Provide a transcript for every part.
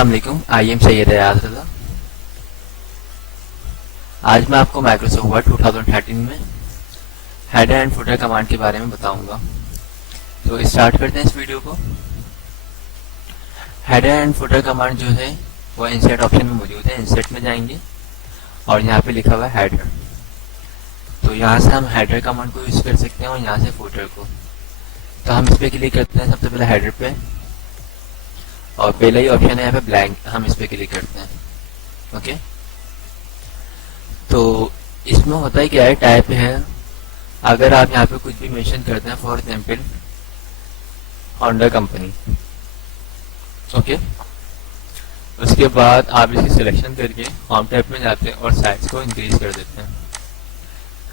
अस्सलाम वालेकुम। I am Syed Ayaz रज़ा। आज मैं आपको माइक्रोसॉफ्ट वर्ड 2013 में हेडर एंड फुटर कमांड के बारे में बताऊंगा। तो स्टार्ट करते हैं इस वीडियो को। हेडर एंड फुटर कमांड जो है वो इंसर्ट ऑप्शन में मौजूद है। इंसर्ट में जाएंगे और यहाँ पे लिखा हुआ है हेडर। तो यहाँ से हम हेडर कमांड को यूज कर सकते हैं और यहाँ से फुटर को। तो हम इस पे क्लिक करते हैं सबसे पहले हेडर पे, और पहला ही ऑप्शन है यहाँ पे ब्लैंक, हम इस पे क्लिक करते हैं। ओके, तो इसमें होता है क्या है, टाइप है। अगर आप यहाँ पे कुछ भी मेंशन करते हैं, for example Honda company, okay, उसके बाद आप इसकी सिलेक्शन करके होम टैब में जाते हैं और साइज को इंक्रीज कर देते हैं।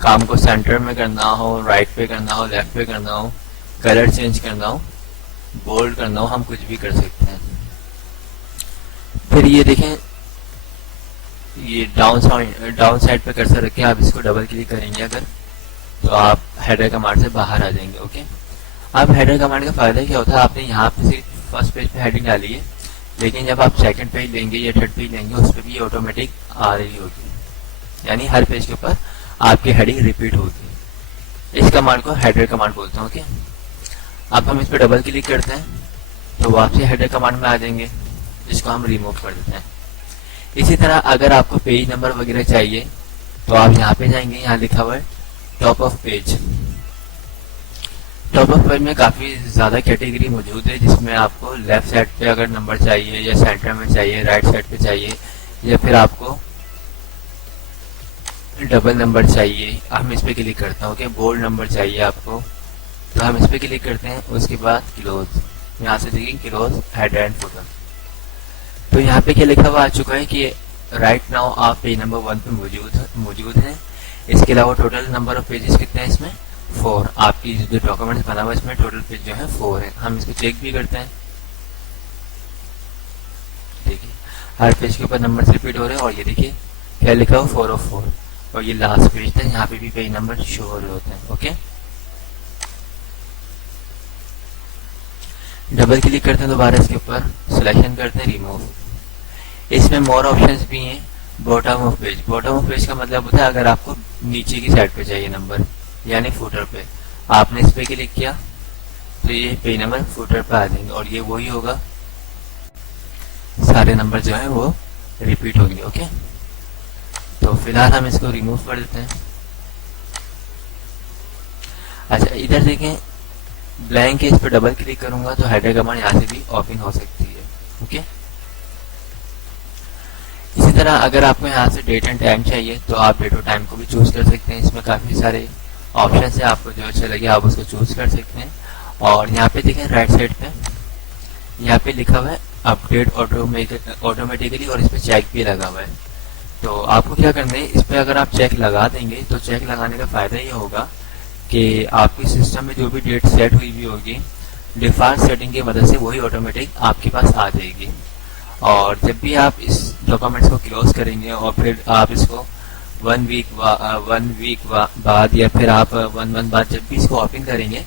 काम को सेंटर में करना हो, राइट पे करना हो, लेफ्ट पे करना हो, कलर चेंज करना हो, बोल्ड करना हो, हम कुछ भी कर सकते हैं। फिर ये देखें, ये डाउन साइड पे कर्सर रखें, आप इसको डबल क्लिक करेंगे अगर, तो आप हेडर कमांड से बाहर आ जाएंगे। ओके, अब हेडर कमांड का फायदा क्या होता है, आपने यहाँ पे सिर्फ फर्स्ट पेज पे हेडिंग डाली है, लेकिन जब आप सेकंड पेज लेंगे या थर्ड पेज लेंगे, उस पर भी ऑटोमेटिक आ रही होगी, यानी हर पेज के ऊपर आपकी हेडिंग रिपीट होगी। इस कमांड को हेडर कमांड बोलते हैं। ओके, अब हम इस पर डबल क्लिक करते हैं तो वापसी हेडर कमांड में आ जाएंगे, जिसको हम रिमूव कर देते हैं। इसी तरह अगर आपको पेज नंबर वगैरह चाहिए तो आप यहाँ पे जाएंगे, यहाँ लिखा हुआ है top of page. Top of page में काफ़ी ज़्यादा कैटेगरी मौजूद है, जिसमें आपको लेफ्ट साइड पे अगर नंबर चाहिए, या सेंटर में चाहिए, राइट साइड पे चाहिए, या फिर आपको डबल नंबर चाहिए, हम इस पे क्लिक करते हैं। ओके, बोल्ड नंबर चाहिए आपको, तो हम इस पे क्लिक करते हैं। उसके बाद क्लोज, यहाँ से देखिए क्लोज हेडर एंड फुटर। तो यहाँ पे क्या लिखा हुआ आ चुका है कि राइट नाउ आप पेज नंबर 1 पे मौजूद हैं। इसके अलावा टोटल नंबर ऑफ पेजेस कितने हैं इसमें, 4। आपकी जो डॉक्यूमेंट्स बना हुआ है इसमें टोटल पेज जो है 4 है। हम इसको चेक भी करते हैं। देखिए हर पेज के ऊपर नंबर रिपीट हो रहे हैं, और ये देखिए क्या लिखा हुआ 4 of 4, और ये लास्ट पेज था, यहाँ पे भी पेज नंबर शो हो रहे होते हैं। ओके, डबल क्लिक करते हैं दोबारा इसके ऊपर, सिलेक्शन करते हैं रिमूव। इसमें मोर ऑप्शंस भी हैं। Bottom of page, bottom of page का मतलब होता है अगर आपको नीचे की साइड पे चाहिए नंबर, यानी फुटर पे, आपने इस पे क्लिक किया तो ये पेज नंबर फुटर पे आ जाएंगे, और ये वही होगा, सारे नंबर जो है वो रिपीट होंगे। ओके, तो फिलहाल हम इसको रिमूव कर देते हैं। अच्छा, इधर देखें ब्लैंक है, इस पर डबल क्लिक करूंगा तो हेडर कमांड यहाँ से भी ओपन हो सकती है। ओके, इसी तरह अगर आपको यहाँ से डेट एंड टाइम चाहिए तो आप डेट और टाइम को भी चूज कर सकते हैं। इसमें काफ़ी सारे ऑप्शन है, आपको जो अच्छा लगे आप उसको चूज कर सकते हैं। और यहाँ पे देखें राइट साइड पे यहाँ पे लिखा हुआ है अपडेट ऑटोमेटिकली, और इस पर चेक भी लगा हुआ है। तो आपको क्या करना है, इस पर अगर आप चेक लगा देंगे तो चेक लगाने का फ़ायदा ये होगा कि आपके सिस्टम में जो भी डेट सेट हुई भी होगी, डिफॉल्ट सेटिंग की मदद से वही ऑटोमेटिक आपके पास आ जाएगी। और जब भी आप इस डॉक्यूमेंट्स को क्लोज करेंगे और फिर आप इसको 1 वीक बाद, या फिर आप 1 मंथ बाद जब भी इसको ओपन करेंगे,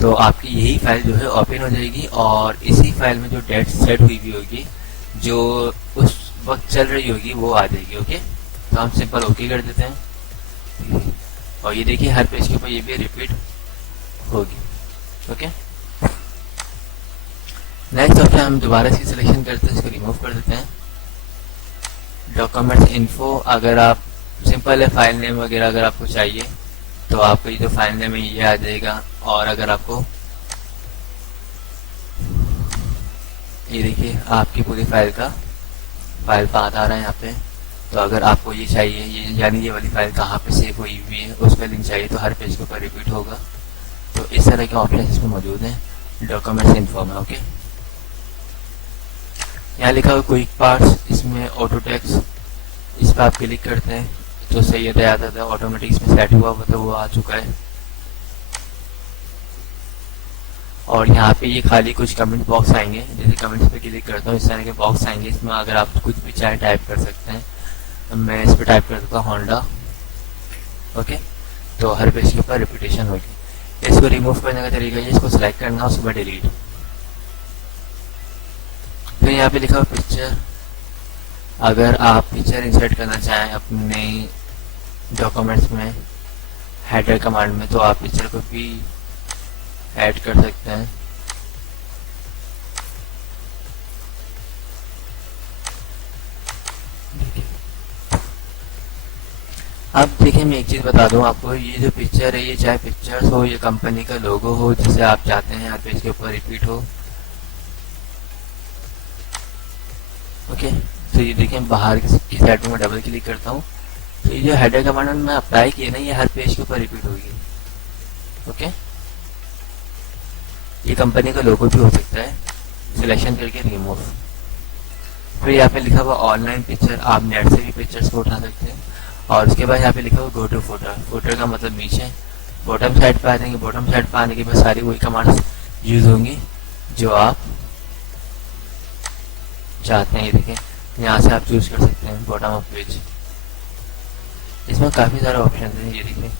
तो आपकी यही फाइल जो है ओपन हो जाएगी, और इसी फाइल में जो डेट सेट हुई भी होगी, जो उस वक्त चल रही होगी, वो आ जाएगी। ओके, तो हम सिंपल ओके कर देते हैं, और ये देखिए हर पेज के ऊपर ये भी रिपीट होगी। ओके, नेक्स्ट ऑप्शन हम दोबारा इसकी सिलेक्शन करते हैं, इसको रिमूव कर देते हैं। डॉक्यूमेंट्स इन्फो, अगर आप सिंपल है फाइल नेम वगैरह अगर आपको चाहिए तो आपको ये जो फाइल नेम है ये आ जाएगा। और अगर आपको ये देखिए आपकी पूरी फाइल पाथ आ रहा है यहाँ पे, तो अगर आपको ये चाहिए, ये यानी ये वाली फाइल कहाँ पे सेव हुई हुई है उसका लिंक चाहिए, तो हर पेज के ऊपर रिपीट होगा। तो इस तरह के ऑप्शन इसमें मौजूद हैं डॉक्यूमेंट्स इन्फो में। ओके, यहाँ लिखा हुआ क्विक पार्ट्स, इसमें ऑटो टेक्स्ट, इस पर आप क्लिक करते हैं तो सही आता था, ऑटोमेटिक इसमें सेट हुआ हुआ, तो वो आ चुका है। और यहाँ पे ये खाली कुछ कमेंट बॉक्स आएंगे, जैसे कमेंट्स पे क्लिक करता हूँ इस तरह के बॉक्स आएंगे, इसमें अगर आप कुछ भी चाहे टाइप कर सकते हैं। मैं इस पर टाइप कर देता हूँ होंडा। ओके, तो हर पेज के ऊपर रिपीटेशन होगी। इसको रिमूव करने का तरीका है, इसको सिलेक्ट करना, उसके बाद डिलीट। फिर यहाँ पे लिखा हुआ पिक्चर। अगर आप पिक्चर इंसर्ट करना चाहें अपने डॉक्यूमेंट्स में हेडर कमांड में, तो आप पिक्चर को भी ऐड कर सकते हैं। अब देखिए, मैं एक चीज़ बता दूं आपको, ये जो पिक्चर है, ये चाहे पिक्चर्स हो, ये कंपनी का लोगो हो जिसे आप चाहते हैं हर पेज के ऊपर रिपीट हो। ओके, तो ये देखिए बाहर की साइड में मैं डबल क्लिक करता हूँ, तो ये जो हेडर कमांड में अप्लाई किया ना, ये हर पेज के ऊपर रिपीट होगी। ओके, ये कंपनी का लोगो भी हो सकता है। सिलेक्शन करके रिमूव। फिर यहाँ पे लिखा हुआ ऑनलाइन पिक्चर, आप नेट से भी पिक्चर्स को उठा सकते हैं। और उसके बाद यहाँ पे लिखा हुआ गो टू फोल्डर। फोल्डर का मतलब नीचे बॉटम साइड पे आ जाएंगे। बॉटम साइड पे आने के बाद सारी वही कमांड्स यूज होंगी जो आप चाहते हैं। ये देखें, यहाँ से आप चूज कर सकते हैं बॉटम ऑफ पेज। इसमें काफी सारे ऑप्शन हैं, ये देखिए।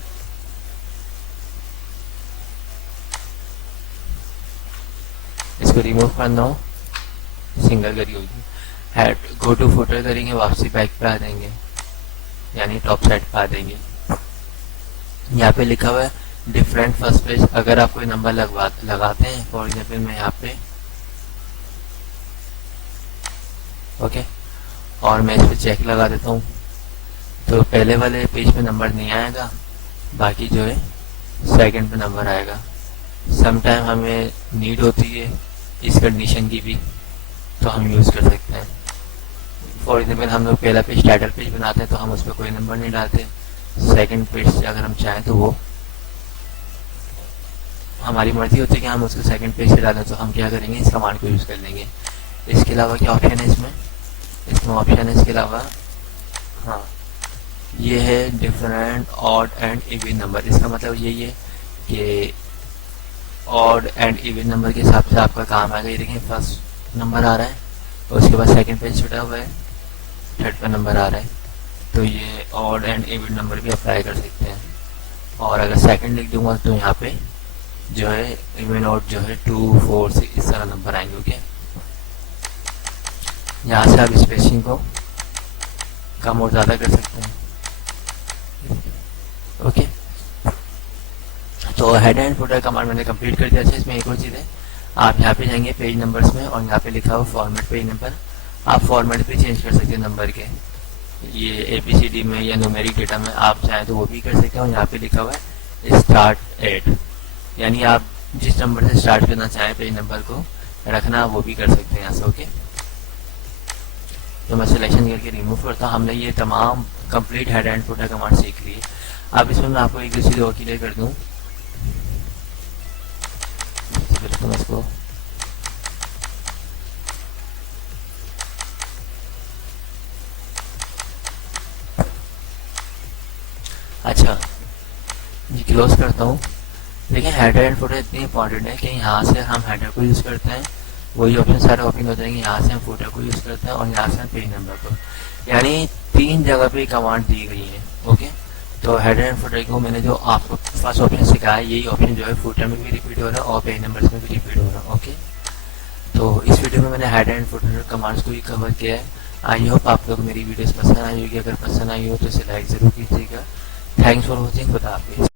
इसको रिमूव करना हो, सिंगल करी होगी। हेड गो टू फोल्डर करेंगे, वापसी बैक पे आ जाएंगे, यानी टॉप साइड पे आ जाएंगे। यहाँ पे लिखा हुआ है डिफरेंट फर्स्ट पेज। अगर आप कोई नंबर लगाते हैं, फॉर एग्जाम्पल मैं यहाँ पे ओके, और मैं इस पर चेक लगा देता हूँ, तो पहले वाले पेज पे नंबर नहीं आएगा, बाकी जो है सेकंड पे नंबर आएगा। समटाइम हमें नीड होती है इस कंडीशन की भी, तो हम यूज़ कर सकते हैं। फॉर एग्जाम्पल हम लोग पहला पेज टाइटल पेज बनाते हैं, तो हम उस पर कोई नंबर नहीं डालते। सेकंड पेज से अगर हम चाहें तो वो हमारी मर्जी होती है कि हम उसको सेकंड पेज से डालें, तो हम क्या करेंगे, इस कमांड को यूज़ कर लेंगे। इसके अलावा क्या ऑप्शन है इसमें ऑप्शन है इसके अलावा, हाँ, ये है different odd and even number. इसका मतलब यही है कि ऑड एंड इवन नंबर के हिसाब से आपका काम आएगा। ये देखिए, फर्स्ट नंबर आ रहा है, और उसके बाद सेकंड पेज छुटा हुआ है, थर्ड पे नंबर आ रहा है, तो ये ऑड एंड इवन नंबर भी अप्लाई कर सकते हैं। और अगर सेकंड लिख दूंगा तो यहाँ पे जो है इवन ऑड जो है 2, 4, 6 इस तरह नंबर आएंगे। ओके, यहाँ से आप स्पेसिंग को कम और ज़्यादा कर सकते हैं। ओके, तो हेड एंड फुटर कमांड मैंने कंप्लीट कर दिया। अच्छा, इसमें एक और चीज़ है, आप यहाँ पे जाएंगे पेज नंबर्स में, और यहाँ पे लिखा हुआ फॉर्मेट पेज नंबर। आप फॉर्मेट पे चेंज कर सकते हैं नंबर के, ये ABCD में या न्यूमेरिक डेटा में आप चाहें तो वो भी कर सकते हैं। और यहाँ पे लिखा हुआ है स्टार्ट एट, यानी आप जिस नंबर से स्टार्ट करना चाहें पेज नंबर को रखना, वो भी कर सकते हैं यहाँ से। ओके, तो मैं सिलेक्शन करके रिमूव करता हूँ। हमने ये तमाम complete head and footer command सीख ली है। अब इसमें मैं आपको एक दूसरी चीज़ और क्लियर कर दूँ, तो मैं इसको अच्छा ये क्लोज करता हूँ। देखिए, हेडर एंड फुटर इतनी इंपॉर्टेंट है कि यहाँ से हम हेडर को यूज़ करते हैं, वही ऑप्शन सारे ओपन हो जाएंगे। यहाँ से हम फुटर को यूज़ करते हैं, और यहाँ से हम पेज नंबर को, यानी 3 जगह पे कमांड दी गई है। ओके, तो हेडर एंड फुटर को मैंने जो आपको फर्स्ट ऑप्शन सिखाया, यही ऑप्शन जो है फुटर में भी रिपीट हो रहा है और पेज नंबर्स में भी रिपीट हो रहा है। ओके, तो इस वीडियो में मैंने हेडर एंड फुटर कमांड्स को ही कवर किया है। आई होप आप लोग मेरी वीडियोस पसंद आई होगी। अगर पसंद आई हो तो इसे लाइक ज़रूर कीजिएगा। Thanks for watching. खुदा हाफिज़।